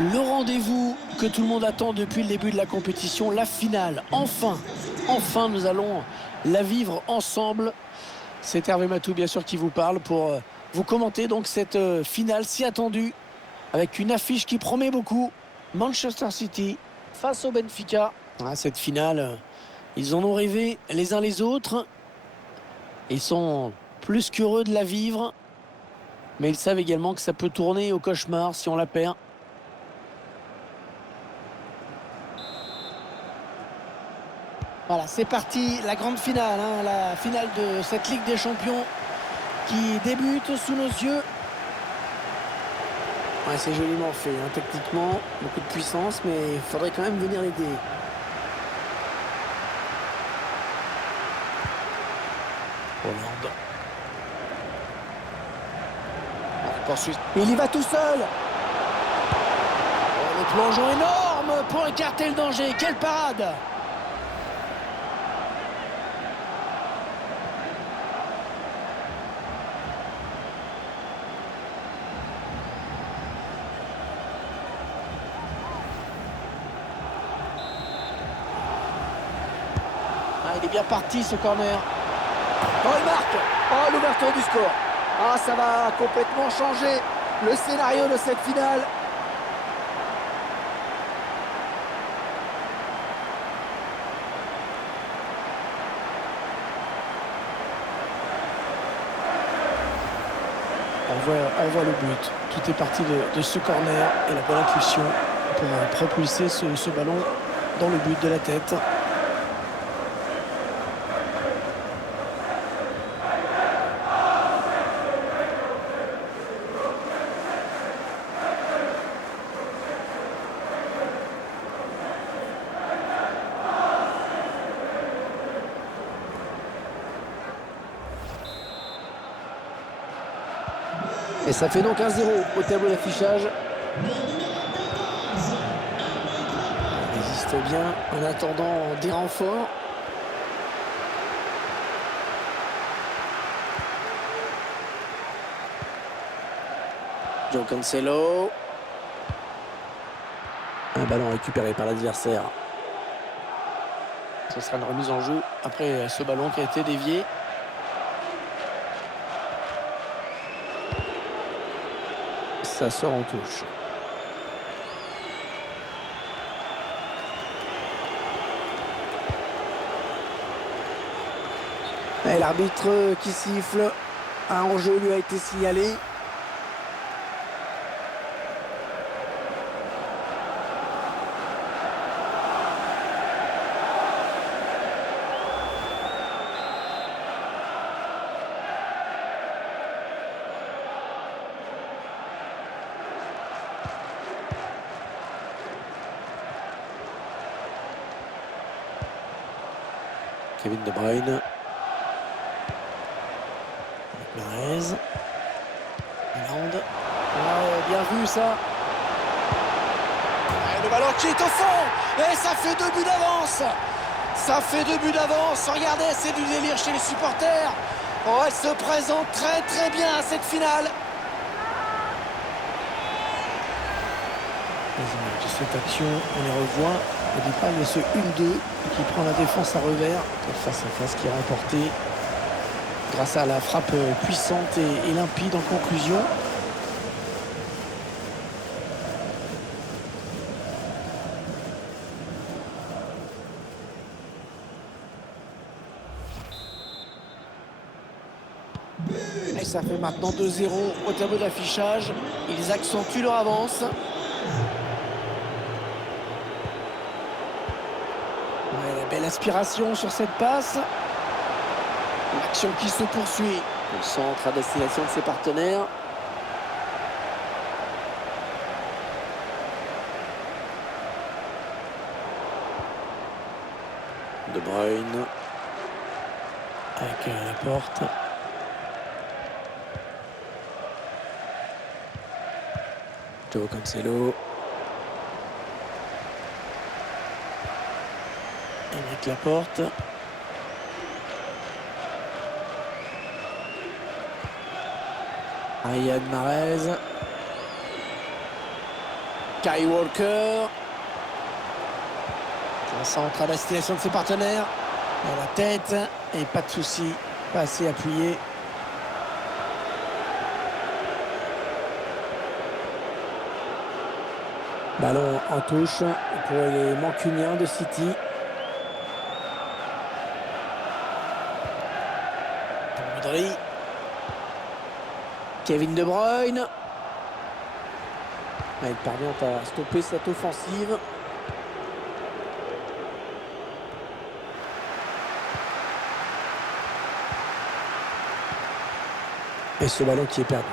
Le rendez-vous que tout le monde attend depuis le début de la compétition, la finale. Enfin, nous allons la vivre ensemble. C'est Hervé Matou, bien sûr, qui vous parle pour vous commenter donc cette finale si attendue avec une affiche qui promet beaucoup. Manchester City face au Benfica. Ah, cette finale, ils en ont rêvé les uns les autres. Ils sont plus qu'heureux de la vivre. Mais ils savent également que ça peut tourner au cauchemar si on la perd. Voilà, c'est parti, la grande finale, hein, la finale de cette Ligue des Champions qui débute sous nos yeux. Ouais, c'est joliment fait, hein, techniquement, beaucoup de puissance, mais il faudrait quand même venir l'aider. Hollande. On poursuit. Il y va tout seul. Oh, le plongeon énorme pour écarter le danger. Quelle parade! Ah, il est bien parti ce corner. Oh, il marque! Oh, l'ouverture du score. Ah, ça va complètement changer le scénario de cette finale. On voit le but. Tout est parti de ce corner et la bonne impulsion pour propulser ce ballon dans le but de la tête. Et ça fait donc 1-0 au tableau d'affichage. Il résiste bien en attendant des renforts. João Cancelo. Un ballon récupéré par l'adversaire. Ce sera une remise en jeu après ce ballon qui a été dévié. Ça sort en touche. Et l'arbitre qui siffle. Un enjeu lui a été signalé. Kevin De Bruyne. Mahrez. Hollande. Ouais, bien vu ça. Et le ballon qui est au fond. Et ça fait 2 buts d'avance. Ça fait 2 buts d'avance. Regardez, c'est du délire chez les supporters. Oh, elle se présente très très bien à cette finale. Les images de cette action, on les revoit. Au départ, il y a ce 1-2 qui prend la défense à revers. Face à face qui est remporté grâce à la frappe puissante et limpide en conclusion. Et ça fait maintenant 2-0 au tableau d'affichage. Ils accentuent leur avance. Ouais, belle aspiration sur cette passe. L'action qui se poursuit. Le centre à destination de ses partenaires. De Bruyne. Avec la porte. João Cancelo. Avec la porte. Riyad Mahrez. Kyle Walker. Un centre à la destination de ses partenaires. À la tête. Et pas de souci. Pas assez appuyé. Ballon en touche pour les Mancuniens de City. Rodri. Kevin De Bruyne. Il parvient à stopper cette offensive. Et ce ballon qui est perdu.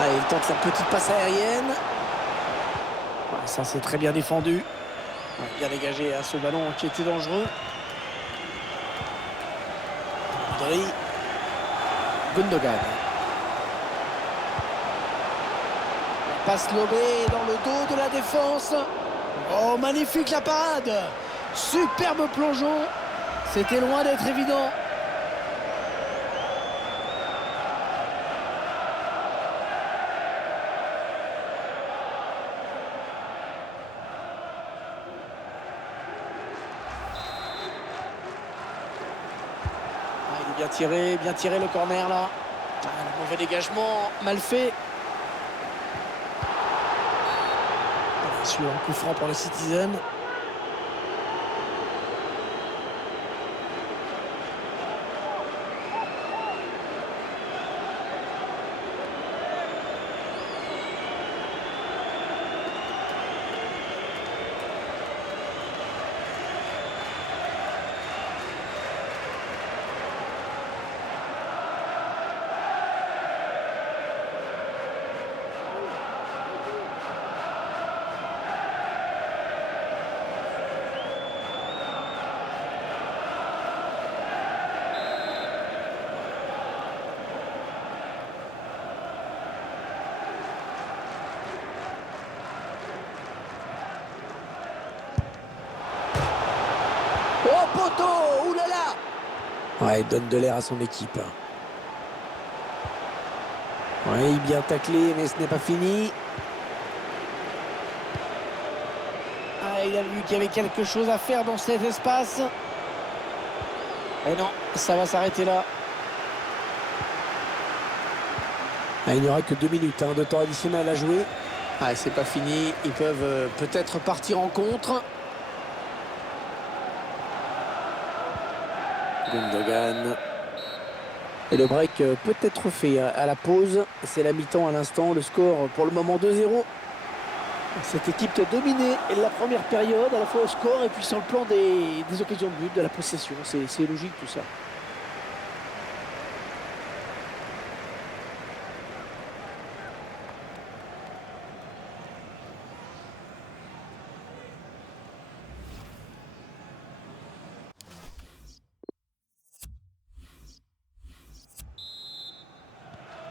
Allez, il tente sa petite passe aérienne. Ça, c'est très bien défendu. Bien dégagé à ce ballon qui était dangereux. Rodri. Gundogan. Passe lobée dans le dos de la défense. Oh, magnifique la parade. Superbe plongeon. C'était loin d'être évident. Il est bien tiré le corner là. Le mauvais dégagement, mal fait. Sur un coup franc pour les Citizens. Oh poteau, oulala. Ouais, il donne de l'air à son équipe. Ouais, bien taclé, mais ce n'est pas fini. Ah, il a vu qu'il y avait quelque chose à faire dans cet espace. Et non, ça va s'arrêter là. Ah, il n'y aura que 2 minutes de temps additionnel à jouer. Ah, c'est pas fini. Ils peuvent peut-être partir en contre. Gundogan. Et le break peut être fait à la pause. C'est la mi-temps à l'instant. Le score pour le moment 2-0. Cette équipe a dominé la première période, à la fois au score et puis sur le plan des occasions de but, de la possession. C'est logique tout ça.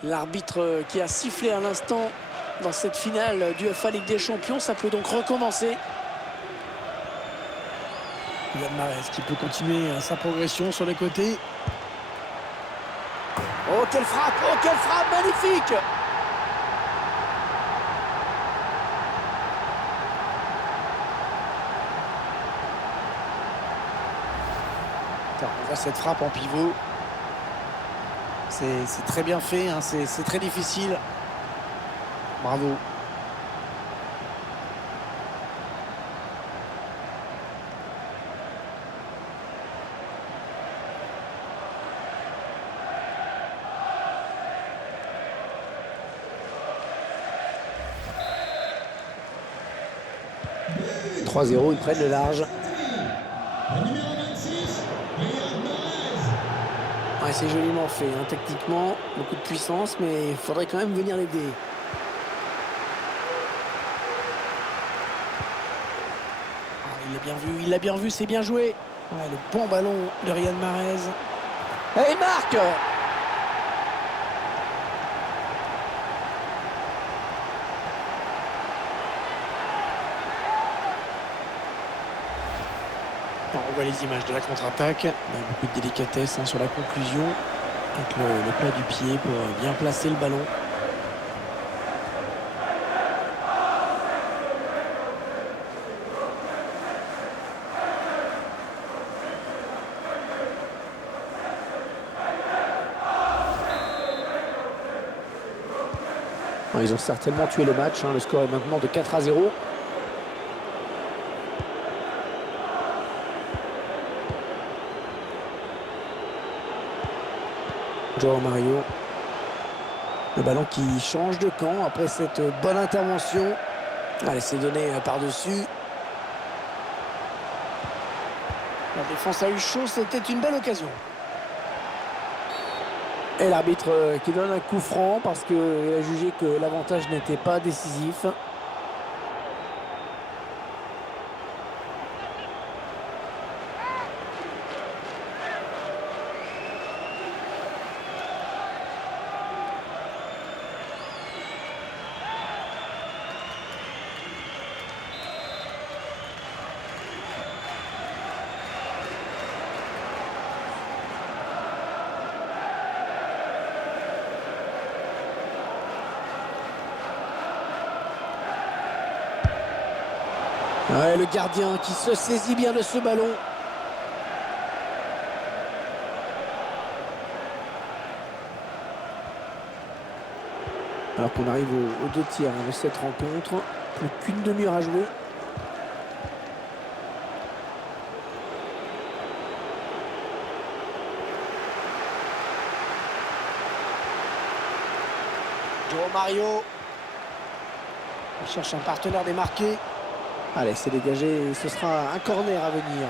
L'arbitre qui a sifflé à l'instant dans cette finale du UEFA Ligue des Champions, ça peut donc recommencer. Riyad Mahrez qui peut continuer sa progression sur les côtés. Oh, quelle frappe! Oh, quelle frappe! Magnifique! On voit cette frappe en pivot. C'est très bien fait, hein. C'est très difficile. Bravo. « 3-0, ils prennent le large. » Ouais, c'est joliment fait, hein, techniquement, beaucoup de puissance, mais il faudrait quand même venir l'aider. Il l'a bien vu, c'est bien joué. Ouais, le bon ballon de Riyad Mahrez. Et il marque! On voit les images de la contre-attaque. Beaucoup de délicatesse sur la conclusion. Avec le plat du pied pour bien placer le ballon. Ils ont certainement tué le match. Le score est maintenant de 4-0. João Mario. Le ballon qui change de camp après cette bonne intervention. Allez, c'est donné par-dessus. La défense a eu chaud, c'était une belle occasion. Et l'arbitre qui donne un coup franc parce qu'il a jugé que l'avantage n'était pas décisif. Ouais, le gardien qui se saisit bien de ce ballon. Alors qu'on arrive aux 2 tiers de cette rencontre. Plus qu'une demi-heure à jouer. João Mario. Il cherche un partenaire démarqué. Allez, c'est dégagé et ce sera un corner à venir.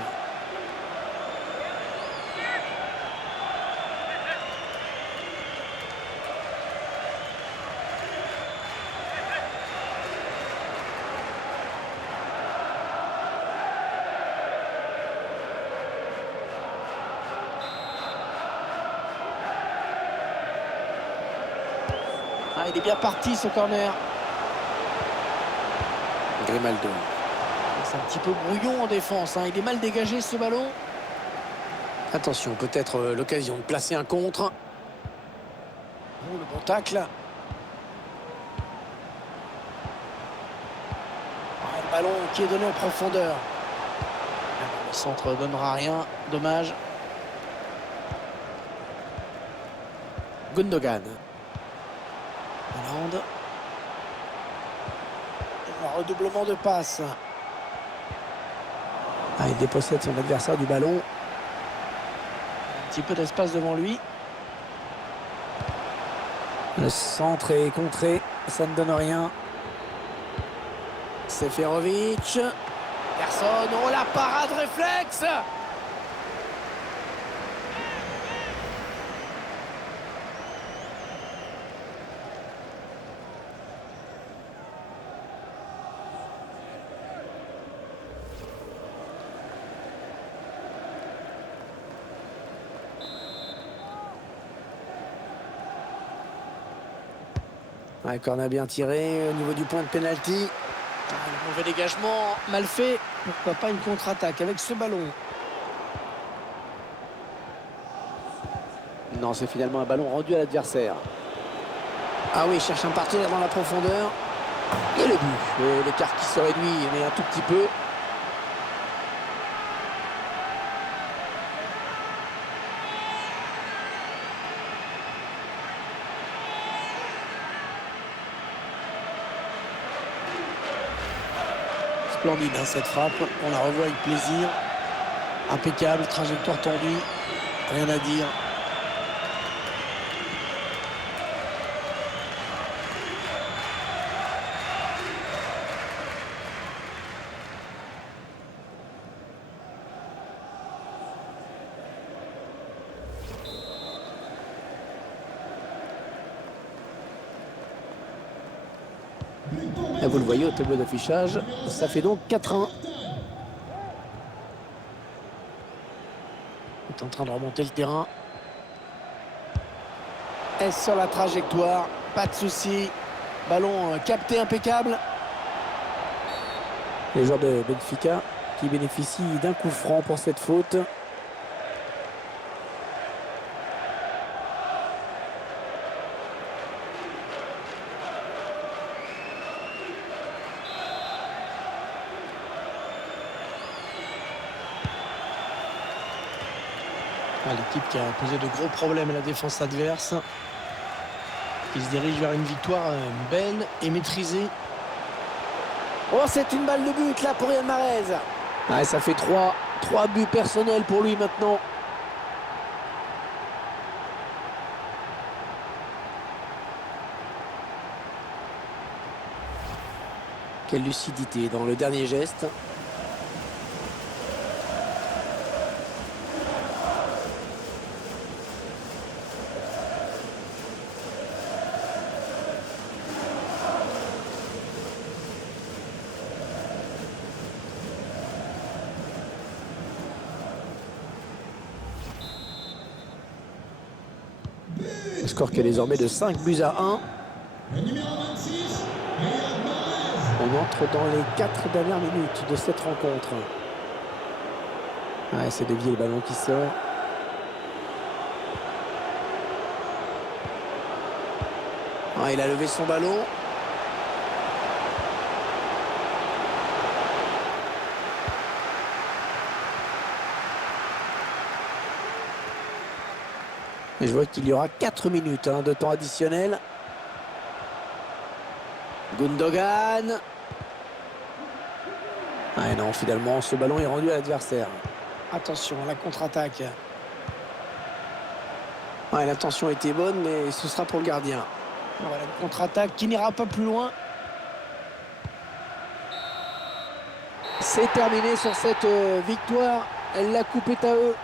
Ah, il est bien parti ce corner. Grimaldo. C'est un petit peu brouillon en défense. Il est mal dégagé ce ballon. Attention, peut-être l'occasion de placer un contre. Oh, le bon tacle. Le ballon qui est donné en profondeur. Le centre ne donnera rien. Dommage. Gundogan. Hollande. Un redoublement de passe. Il dépossède son adversaire du ballon. Un petit peu d'espace devant lui. Le centre est contré. Ça ne donne rien. Seferovic. Personne. Oh, la parade réflexe! Ouais, corner bien tiré au niveau du point de pénalty. Le mauvais dégagement, mal fait. Pourquoi pas une contre-attaque avec ce ballon? Non, c'est finalement un ballon rendu à l'adversaire. Ah oui, il cherche un partenaire dans la profondeur. Et le but. L'écart qui se réduit, mais un tout petit peu. Splendide cette frappe, on la revoit avec plaisir. Impeccable, trajectoire tendue, rien à dire. Et vous le voyez au tableau d'affichage, ça fait donc 4-1. Il est en train de remonter le terrain. Et sur la trajectoire, pas de souci. Ballon capté impeccable. Les joueurs de Benfica qui bénéficient d'un coup franc pour cette faute. L'équipe qui a posé de gros problèmes à la défense adverse. Il se dirige vers une victoire belle et maîtrisée. Oh, c'est une balle de but là pour Riyad Mahrez. Ah, ça fait 3 buts personnels pour lui maintenant. Quelle lucidité dans le dernier geste. Le score qui est désormais de 5-1. On entre dans les 4 dernières minutes de cette rencontre. Ouais, c'est dévié le ballon qui sort. Il a levé son ballon. Et je vois qu'il y aura 4 minutes de temps additionnel. Gundogan. Non, finalement, ce ballon est rendu à l'adversaire. Attention, la contre-attaque. L'intention était bonne, mais ce sera pour le gardien. Voilà, une contre-attaque qui n'ira pas plus loin. C'est terminé sur cette victoire. La coupe est à eux.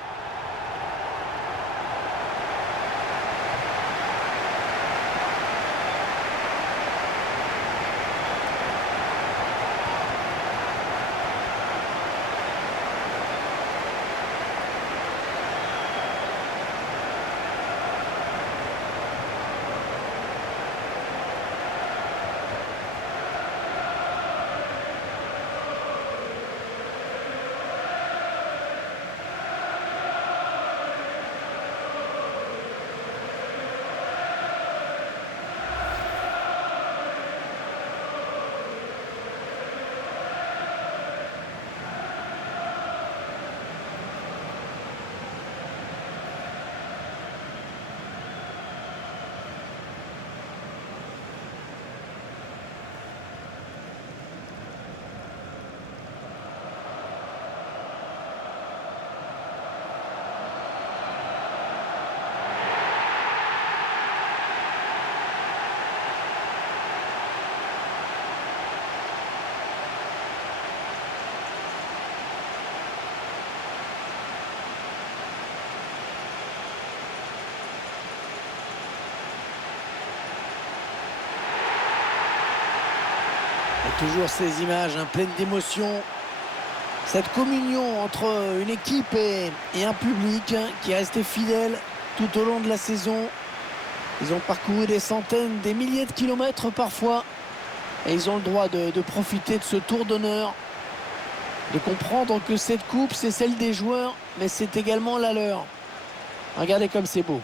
Toujours ces images pleines d'émotion. Cette communion entre une équipe et un public qui est resté fidèle tout au long de la saison. Ils ont parcouru des centaines, des milliers de kilomètres parfois. Et ils ont le droit de profiter de ce tour d'honneur. De comprendre que cette coupe, c'est celle des joueurs, mais c'est également la leur. Regardez comme c'est beau.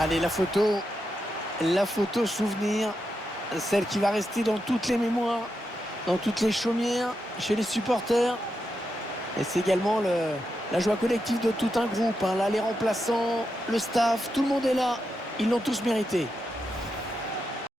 Allez, la photo souvenir, celle qui va rester dans toutes les mémoires, dans toutes les chaumières, chez les supporters. Et c'est également la joie collective de tout un groupe. Là, les remplaçants, le staff, tout le monde est là. Ils l'ont tous mérité.